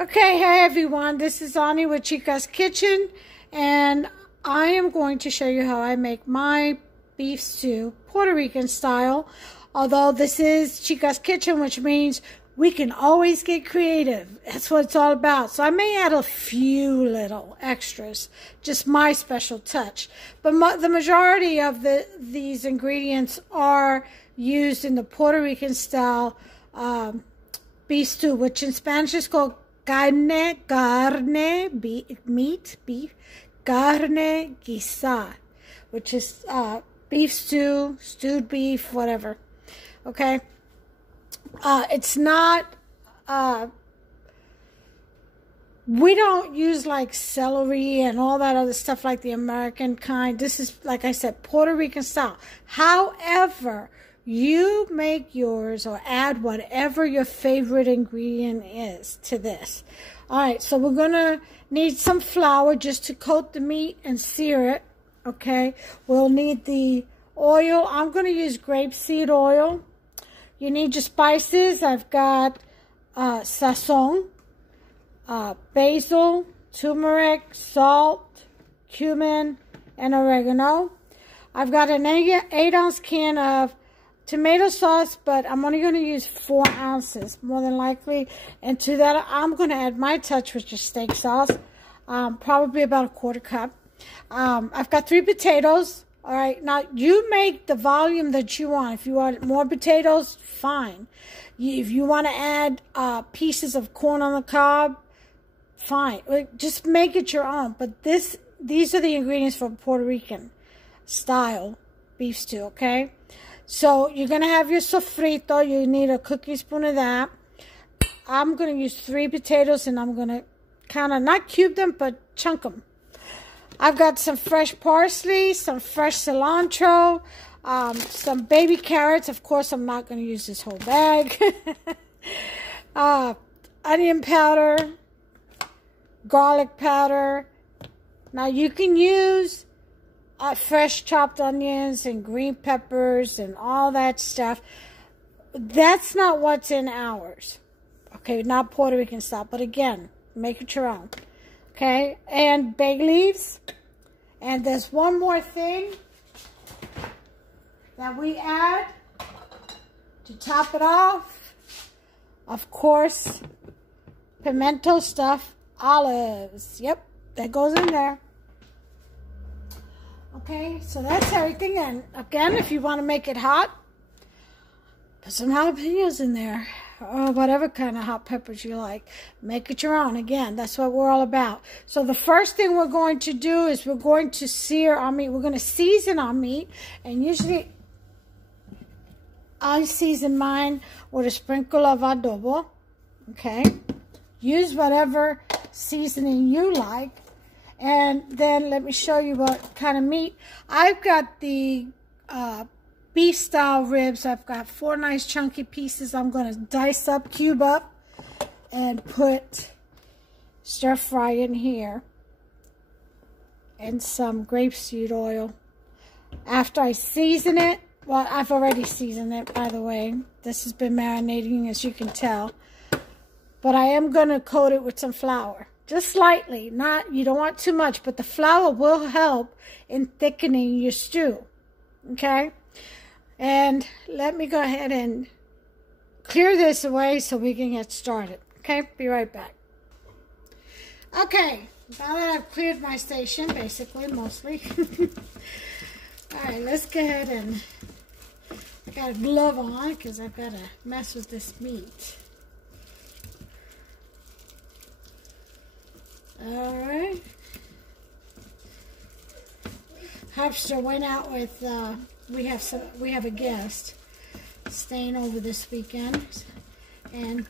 Okay, hey everyone, this is Ani with Chica's Kitchen, and I am going to show you how I make my beef stew, Puerto Rican style. Although this is Chica's Kitchen, which means we can always get creative. That's what it's all about. So I may add a few little extras, just my special touch. But the majority of these ingredients are used in the Puerto Rican style beef stew, which in Spanish is called carne, beef, carne guisao, which is beef stew, stewed beef, whatever. Okay, it's not, we don't use like celery and all that other stuff like the American kind. This is, like I said, Puerto Rican style. However, you make yours or add whatever your favorite ingredient is to this. All right, so we're going to need some flour just to coat the meat and sear it, okay? We'll need the oil. I'm going to use grapeseed oil. You need your spices. I've got sazon, basil, turmeric, salt, cumin, and oregano. I've got an 8-ounce can of tomato sauce, but I'm only going to use 4 ounces, more than likely. And to that, I'm going to add my touch, which is steak sauce, probably about 1/4 cup. I've got 3 potatoes. All right, now you make the volume that you want. If you want more potatoes, fine. If you want to add pieces of corn on the cob, fine. Just make it your own. But these are the ingredients for Puerto Rican style beef stew, okay? So you're going to have your sofrito. You need a cookie spoon of that. I'm going to use 3 potatoes, and I'm going to kind of not cube them, but chunk them. I've got some fresh parsley, some fresh cilantro, some baby carrots. Of course, I'm not going to use this whole bag. Onion powder, garlic powder. Now, you can use fresh chopped onions and green peppers and all that stuff. That's not what's in ours. Okay, not Puerto Rican style. But again, make it your own. Okay, and bay leaves. And there's one more thing that we add to top it off. Of course, pimento stuffed olives. Yep, that goes in there. Okay, so that's everything. And again, if you want to make it hot, put some jalapenos in there, or whatever kind of hot peppers you like. Make it your own. Again, that's what we're all about. So the first thing we're going to do is we're going to sear our meat. We're going to season our meat. And usually I season mine with a sprinkle of adobo. Okay. Use whatever seasoning you like. And then let me show you what kind of meat. I've got the beef style ribs. I've got 4 nice chunky pieces. I'm going to dice up, cube up, and put stir fry in here. And some grapeseed oil. After I season it, well, I've already seasoned it, by the way. This has been marinating, as you can tell. But I am going to coat it with some flour. Just slightly. You don't want too much, but the flour will help in thickening your stew. Okay? And let me go ahead and clear this away so we can get started. Okay, be right back. Okay, now that I've cleared my station, basically, mostly. All right, let's go ahead and, I got a glove on because I've got to mess with this meat. All right. Hopster went out with, we have a guest staying over this weekend, and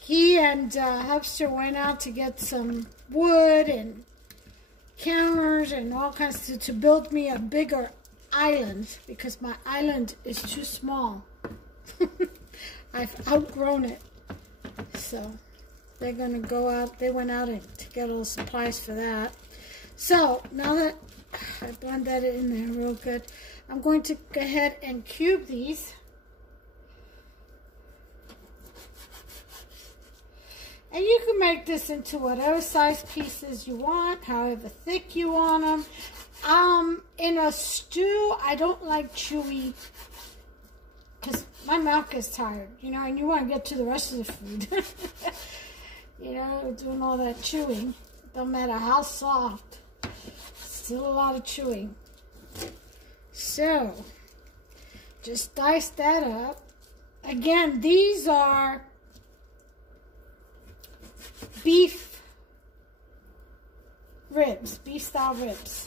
he and Hopster went out to get some wood and counters and all kinds to build me a bigger island, because my island is too small. I've outgrown it. So they're going to go out. They went out to get all the supplies for that. So now that I blend that in there real good, I'm going to go ahead and cube these. And you can make this into whatever size pieces you want, however thick you want them. In a stew, I don't like chewy, because my mouth gets tired, you know, and you want to get to the rest of the food. You know, doing all that chewing. Don't matter how soft, still a lot of chewing. So, just dice that up. Again, these are beef ribs, beef style ribs.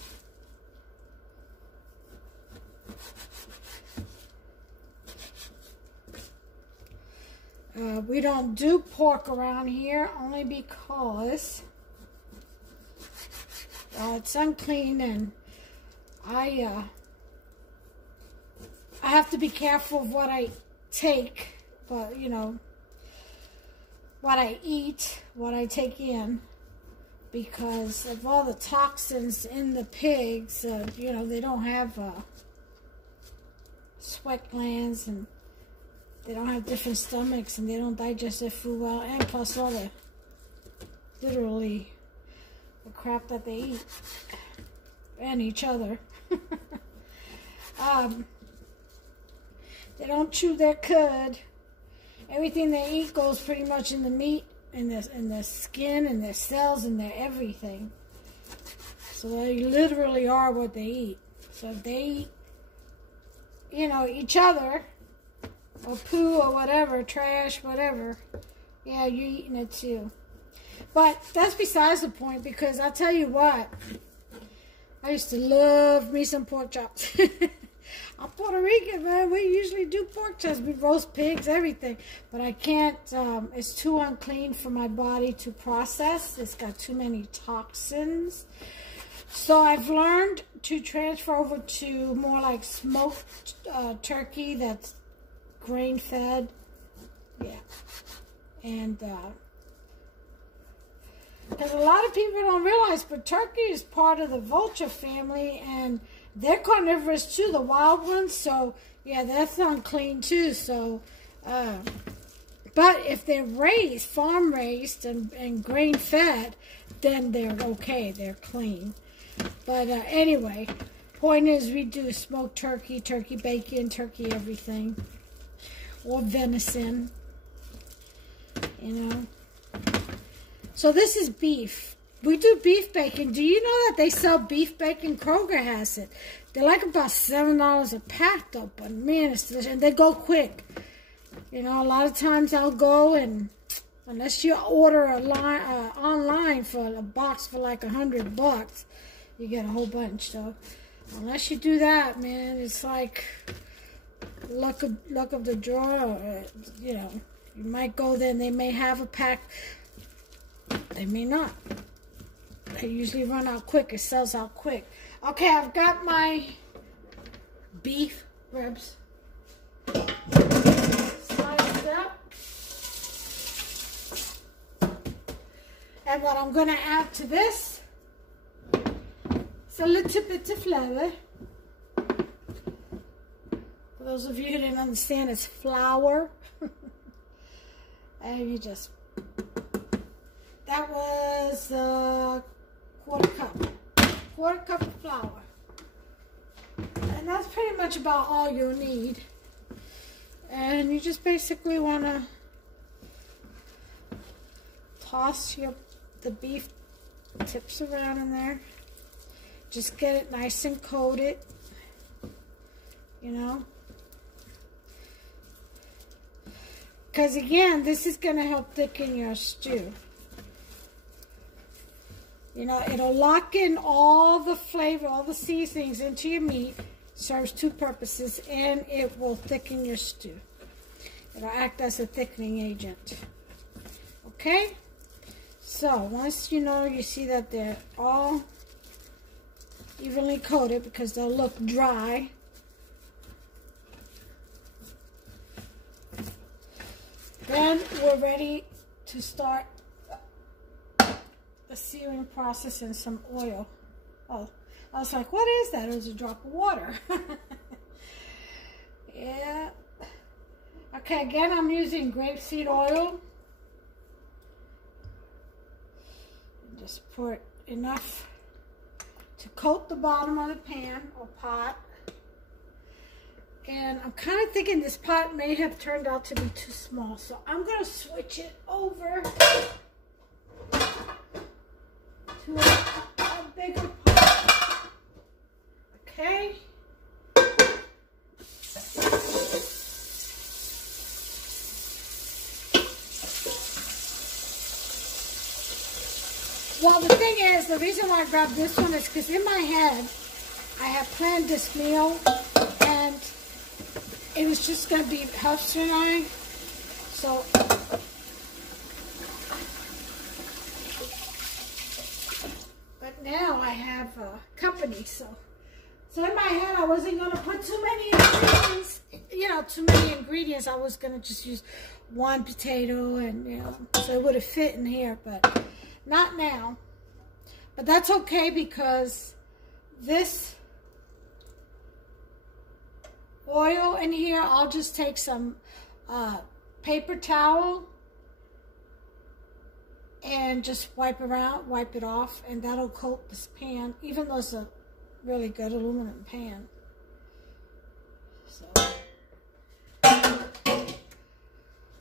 We don't do pork around here only because it's unclean, and I have to be careful of what I take, but you know, what I eat, what I take in, because of all the toxins in the pigs. You know, they don't have sweat glands, and they don't have different stomachs, and they don't digest their food well, and plus all the, literally, the crap that they eat, and each other. They don't chew their cud. Everything they eat goes pretty much in the meat, in the skin, and their cells, and their everything. So they literally are what they eat. So if they eat, you know, each other, or poo, or whatever, trash, whatever, yeah, you're eating it too. But that's besides the point, because I'll tell you what, I used to love me some pork chops. I'm Puerto Rican, man. We usually do pork chops. We roast pigs, everything. But I can't, it's too unclean for my body to process. It's got too many toxins. So I've learned to transfer over to more like smoked turkey that's grain-fed. Yeah. And, because a lot of people don't realize, but turkey is part of the vulture family, and they're carnivorous too, the wild ones. So, yeah, that's unclean too. So, but if they're raised, farm-raised, and grain-fed, then they're okay. They're clean. But anyway, point is, we do smoked turkey, turkey bacon, turkey everything, or venison, you know. So this is beef. We do beef bacon. Do you know that they sell beef bacon? Kroger has it. They're like about $7 a pack though, but man, it's delicious. And they go quick. You know, a lot of times I'll go, and unless you order online for a box for like $100, you get a whole bunch. So unless you do that, man, it's like luck of the draw. You know, you might go there and they may have a pack. They may not. They usually run out quick. It sells out quick. Okay, I've got my beef ribs sliced up. And what I'm going to add to this is a little bit of flour. For those of you who didn't understand, it's flour. And you just... That was a quarter cup of flour. And that's pretty much about all you'll need. And you just basically want to toss the beef tips around in there. Just get it nice and coated, you know. Because again, this is going to help thicken your stew. You know, it'll lock in all the flavor, all the seasonings into your meat. Serves two purposes, and it will thicken your stew. It'll act as a thickening agent. Okay? So, once you know, you see that they're all evenly coated, because they'll look dry. Then we're ready to start the searing process in some oil. Oh, I was like, what is that? It was a drop of water. Yeah. Okay, again, I'm using grapeseed oil. Just put enough to coat the bottom of the pan or pot. And I'm kind of thinking this pot may have turned out to be too small, so I'm going to switch it over to a bigger pot. Okay. Well, the thing is, the reason why I grabbed this one is because in my head, I had planned this meal, and it was just going to be Hufster and I. So, but now I have company. So in my head, I wasn't going to put too many ingredients. You know, too many ingredients. I was going to just use one potato, and you know, so it would have fit in here, but not now. But that's okay because this oil in here, I'll just take some paper towel and just wipe it off, and that'll coat this pan, even though it's a really good aluminum pan. So,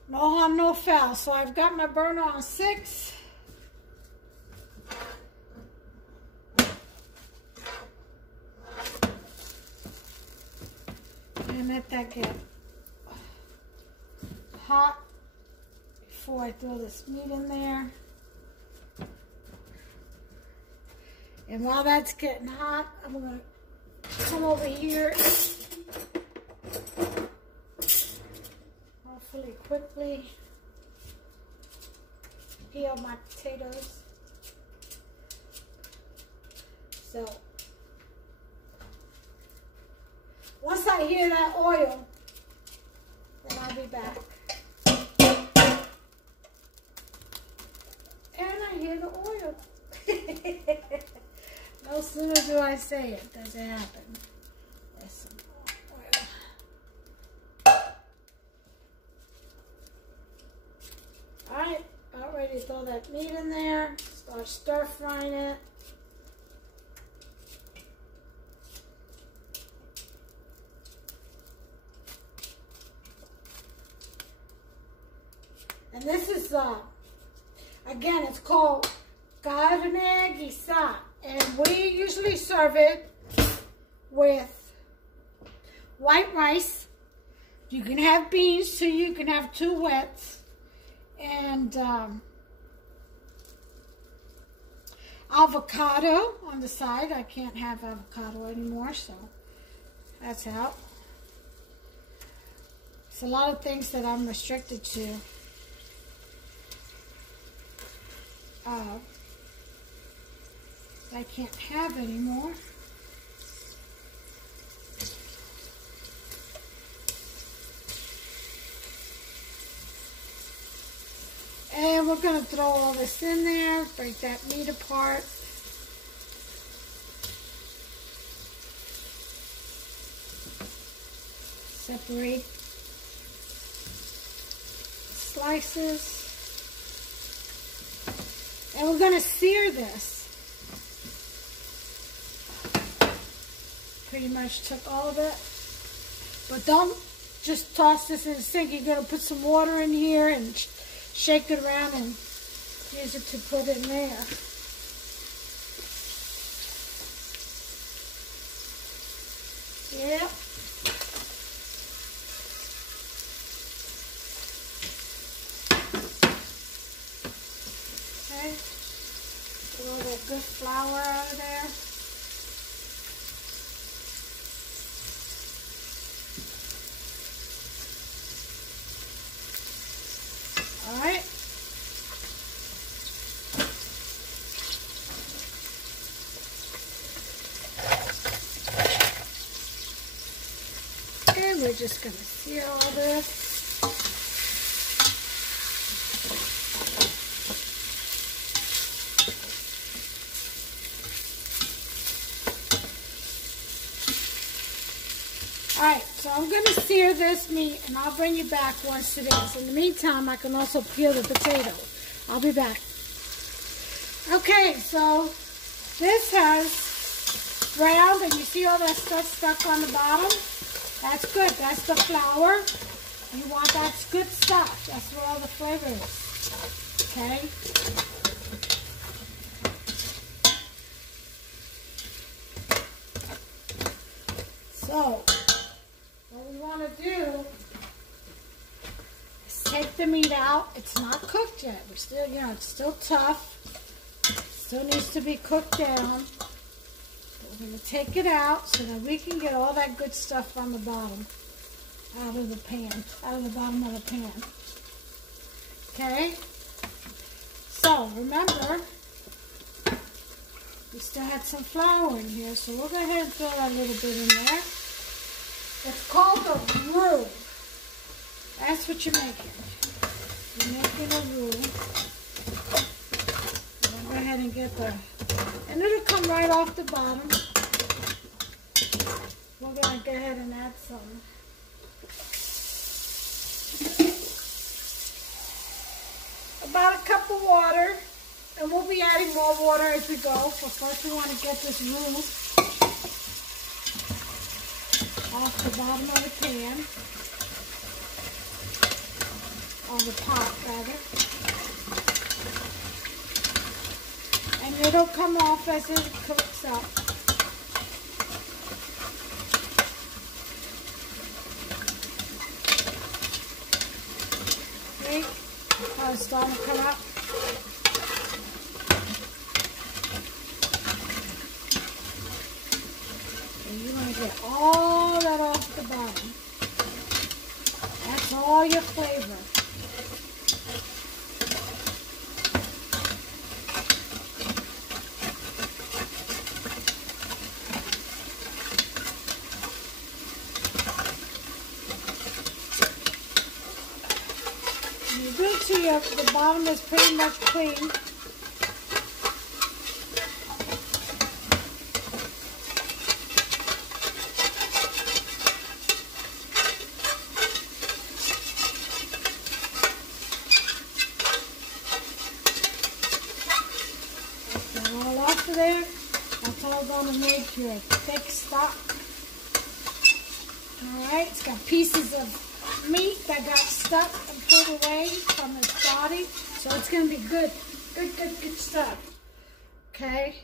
no harm, no foul. So I've got my burner on 6. And let that get hot before I throw this meat in there. And while that's getting hot, I'm going to come over here, hopefully quickly, peel my potatoes. So, once I hear that oil, then I'll be back. And I hear the oil. No sooner do I say it, does it happen. There's some more oil. Alright, about ready to throw that meat in there. Start stir frying it. And this is, again, it's called Carne, Guisao. And we usually serve it with white rice. You can have beans, so you can have 2 wets. And avocado on the side. I can't have avocado anymore, so that's out. It's a lot of things that I'm restricted to. I can't have anymore. And we're going to throw all this in there, break that meat apart. Separate slices. And we're going to sear this. Pretty much took all of it. But don't just toss this in the sink. You're going to put some water in here and shake it around and use it to put in there. Yep. Okay. A little good flour out of there. Alright. And we're just going to sear all this. Alright, so I'm going to sear this meat, and I'll bring you back once it is. In the meantime, I can also peel the potato. I'll be back. Okay, so this has browned, and you see all that stuff stuck on the bottom? That's good. That's the flour. You want that good stuff. That's where all the flavor is. Okay? So, what we want to do is take the meat out. It's not cooked yet. We're still, you know, it's still tough. Still needs to be cooked down. But we're going to take it out so that we can get all that good stuff on the bottom, out of the pan, out of the bottom of the pan. Okay? So, remember, we still had some flour in here, so we'll go ahead and throw that little bit in there. It's called a roux. That's what you're making. You're making a roux. And go ahead and get the, and it'll come right off the bottom. We're going to go ahead and add some. About a cup of water. And we'll be adding more water as we go. But first we want to get this roux off the bottom of the pan. Or the pot, rather. And it'll come off as it cooks up. Okay, now it's starting to come up. And you want to get all that off the bottom. That's all your flavor. The bottom is pretty much clean. Get all off of there. That's all going to make your thick stock. Alright, it's got pieces of meat that got stuck and pulled away from its body, so it's going to be good stuff. Okay.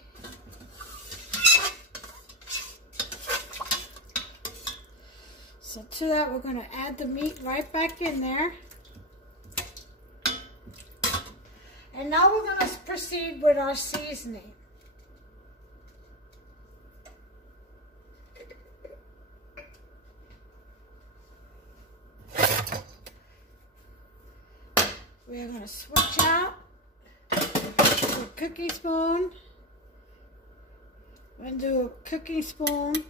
So to that, we're going to add the meat right back in there. And now we're going to proceed with our seasoning. We're going to switch out to a cooking spoon. We're going to do a cooking spoon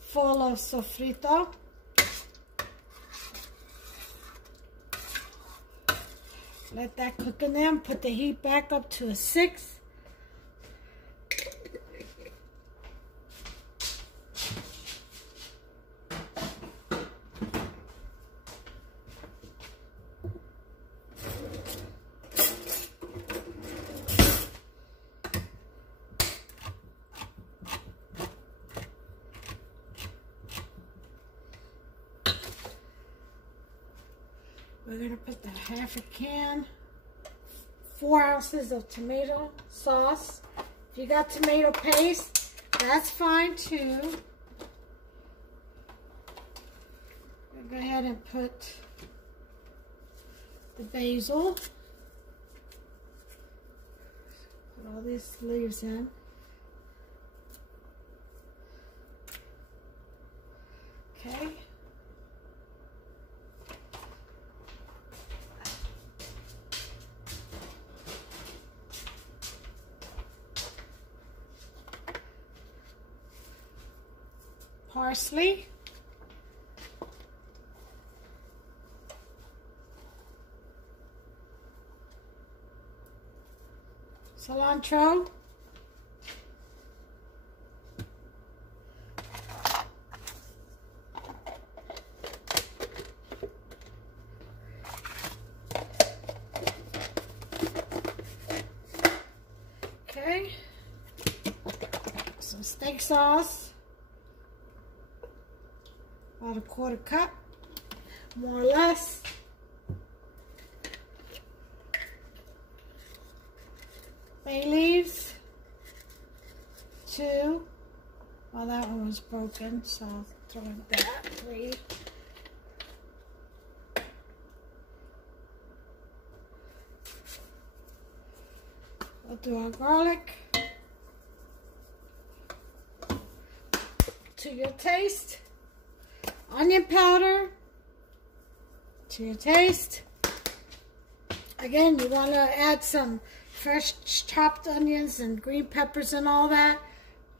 full of sofrito. Let that cook in there and put the heat back up to a 6. We're going to put the half a can, 4 ounces of tomato sauce. If you got tomato paste, that's fine too. We'll go ahead and put the basil. Put all these leaves in. Okay. Parsley, cilantro, egg sauce, about a 1/4 cup, more or less. Bay leaves, 2. Well, that one was broken, so I'll throw in that. 3. We'll do our garlic to your taste. Onion powder to your taste. Again, you want to add some fresh chopped onions and green peppers and all that.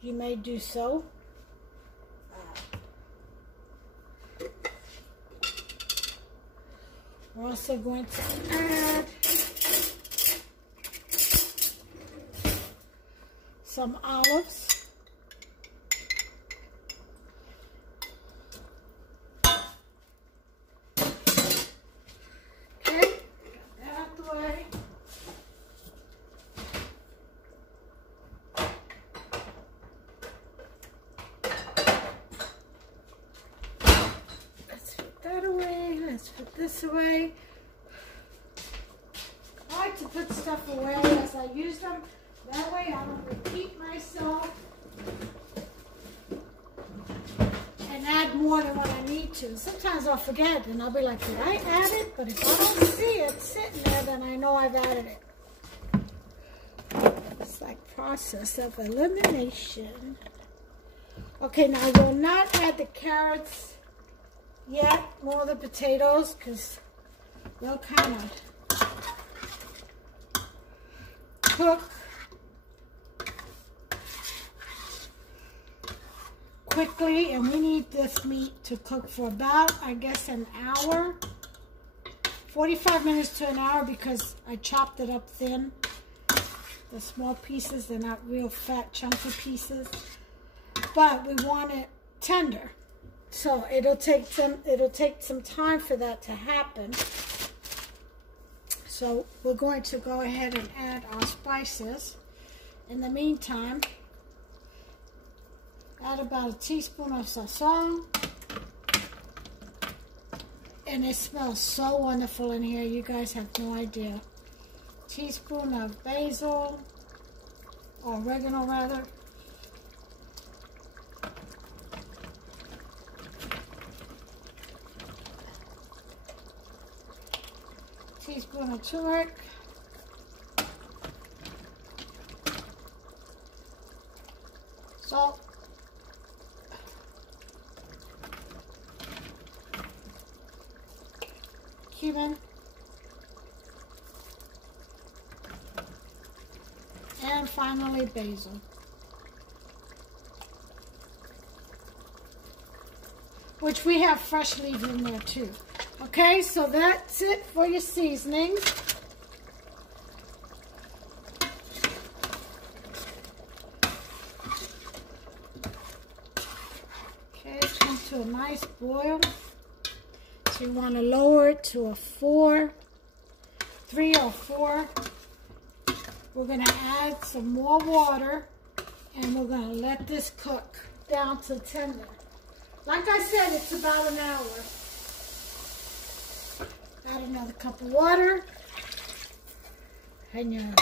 You may do so. We're also going to add some olives. Let's put this away. I like to put stuff away as I use them. That way I don't repeat myself and add more than what I need to. Sometimes I'll forget and I'll be like, did I add it? But if I don't see it sitting there, then I know I've added it. It's like process of elimination. Okay, now I will not add the carrots yet, more of the potatoes, because they'll kind of cook quickly, and we need this meat to cook for about, I guess, an hour, 45 minutes to an hour, because I chopped it up thin. The small pieces, they're not real fat chunky pieces, but we want it tender. So it'll take some time for that to happen. So we're going to go ahead and add our spices. In the meantime, add about a teaspoon of sazon. And it smells so wonderful in here, you guys have no idea. Teaspoon of basil, or oregano rather. Teaspoon of turmeric, salt, cumin, and finally basil. Which we have fresh leaves in there too. Okay, so that's it for your seasonings. Okay, it's come to a nice boil. So you want to lower it to a 3 or 4. We're going to add some more water, and we're going to let this cook down to tender. Like I said, it's about an hour. Add another cup of water, and you're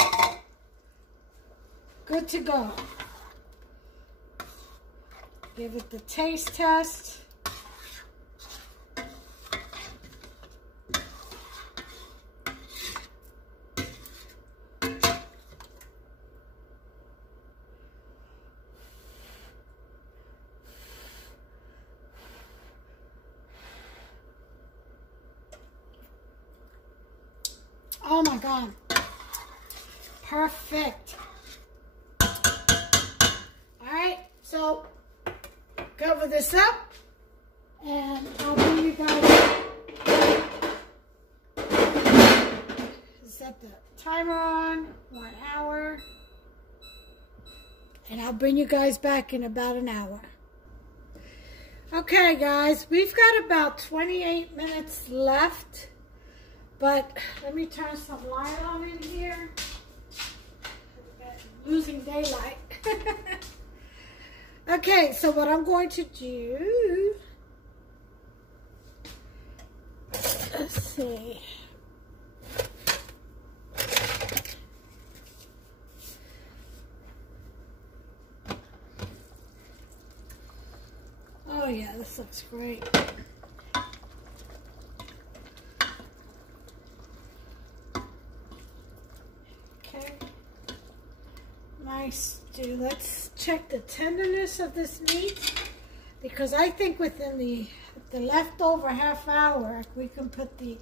good to go. Give it the taste test. Oh my God, perfect. All right, so cover this up, and I'll bring you guys, set the timer on, 1 hour, and I'll bring you guys back in about an hour. Okay guys, we've got about 28 minutes left. But let me turn some light on in here. Losing daylight. Okay, so what I'm going to do, let's see. Oh yeah, this looks great. Okay, nice stew. Let's check the tenderness of this meat, because I think within the leftover half hour we can put the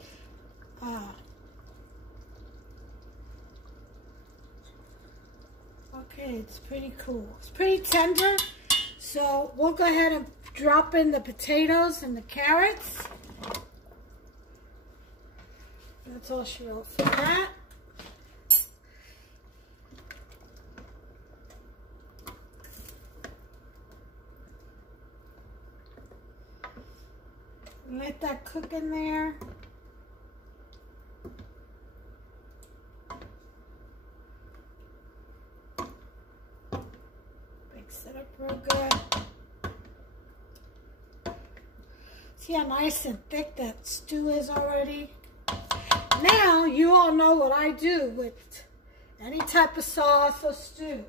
okay, it's pretty cool. It's pretty tender. So we'll go ahead and drop in the potatoes and the carrots. That's all she wrote for that. Let that cook in there. Mix it up real good. See how nice and thick that stew is already? Now, you all know what I do with any type of sauce or stew.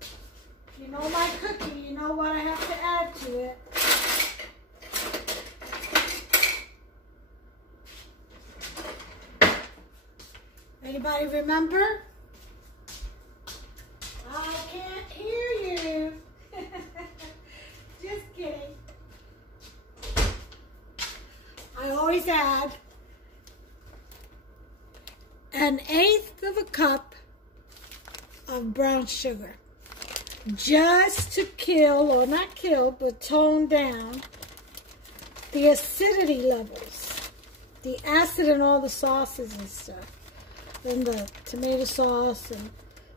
If you know my cooking, you know what I have to add to it. Anybody remember? I can't hear you. Just kidding. I always add 1/8 of a cup of brown sugar, just to kill, or not kill, but tone down the acidity levels, the acid in all the sauces and stuff, in the tomato sauce and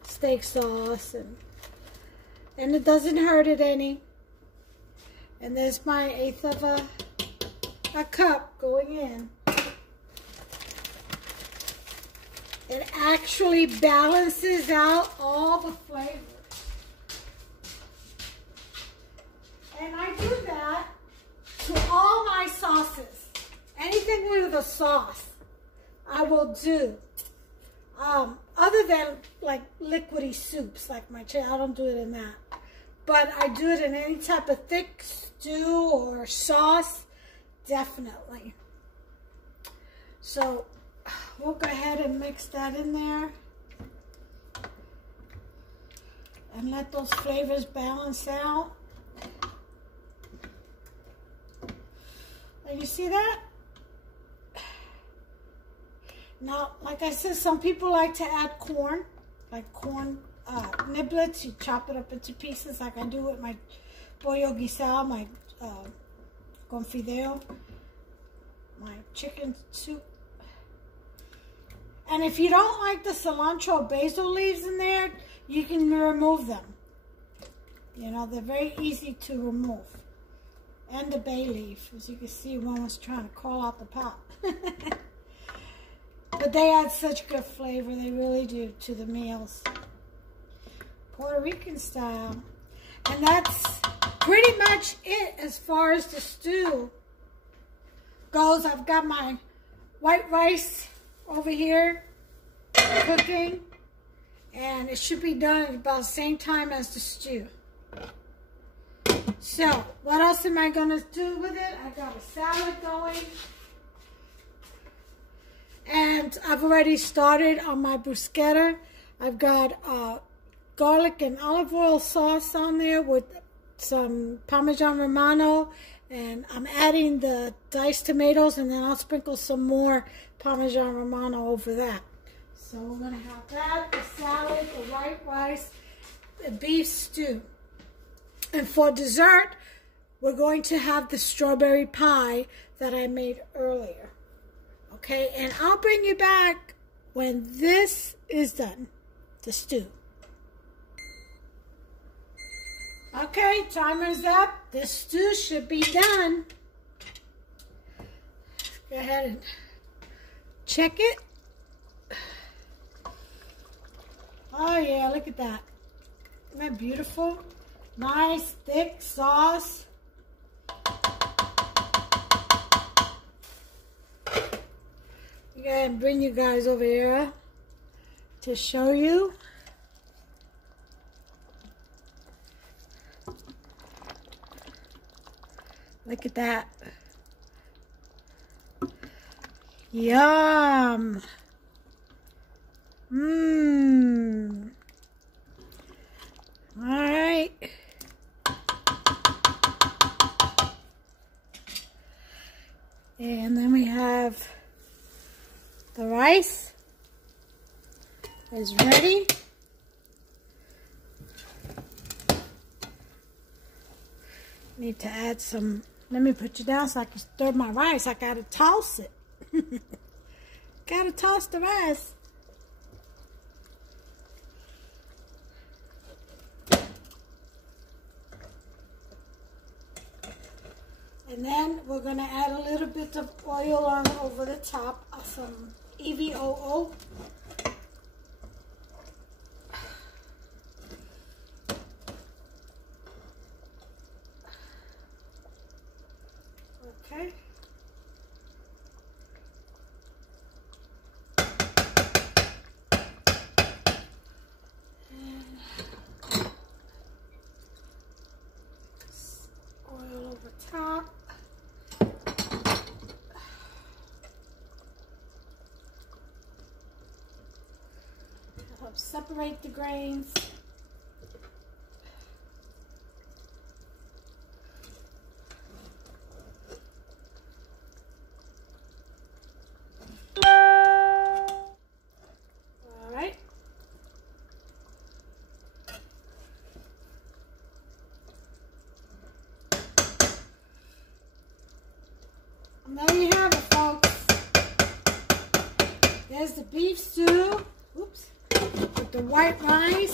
steak sauce, and it doesn't hurt it any. And there's my 1/8 of a cup going in. It actually balances out all the flavors. And I do that to all my sauces. Anything with a sauce, I will do. Other than like liquidy soups, like my chicken, I don't do it in that. But I do it in any type of thick stew or sauce, definitely. So we'll go ahead and mix that in there and let those flavors balance out. And you see that? Now, like I said, some people like to add corn, like corn niblets. You chop it up into pieces like I do with my pollo guisao, my confideo, my chicken soup. And if you don't like the cilantro or basil leaves in there, you can remove them. You know, they're very easy to remove. And the bay leaf. As you can see, one was trying to crawl out the pot. But they add such good flavor, they really do, to the meals. Puerto Rican style. And that's pretty much it as far as the stew goes. I've got my white rice over here cooking, and it should be done at about the same time as the stew. So what else am I going to do with it? I got a salad going, and I've already started on my bruschetta. I've got garlic and olive oil sauce on there with some Parmesan Romano, and I'm adding the diced tomatoes, and then I'll sprinkle some more Parmesan Romano over that. So we're going to have that, the salad, the white rice, the beef stew. And for dessert, we're going to have the strawberry pie that I made earlier. Okay, and I'll bring you back when this is done, the stew. Okay, timer's up. This stew should be done. Go ahead and check it. Oh yeah, look at that. Isn't that beautiful? Nice thick sauce. I'm going to bring you guys over here to show you. Look at that. Yum. Mmm. All right. And then we have the rice is ready. Need to add some, let me put you down so I can stir my rice. I gotta toss it. Gotta toss the rice. And then we're gonna add a little bit of oil on over the top of some EVOO. Okay. And oil over top. Help separate the grains. And there you have it, folks. There's the beef stew, oops, with the white rice.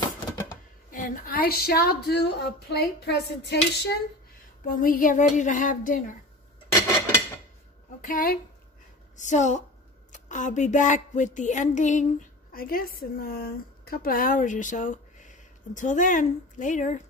And I shall do a plate presentation when we get ready to have dinner. Okay? So, I'll be back with the ending, I guess, in a couple of hours or so. Until then, later.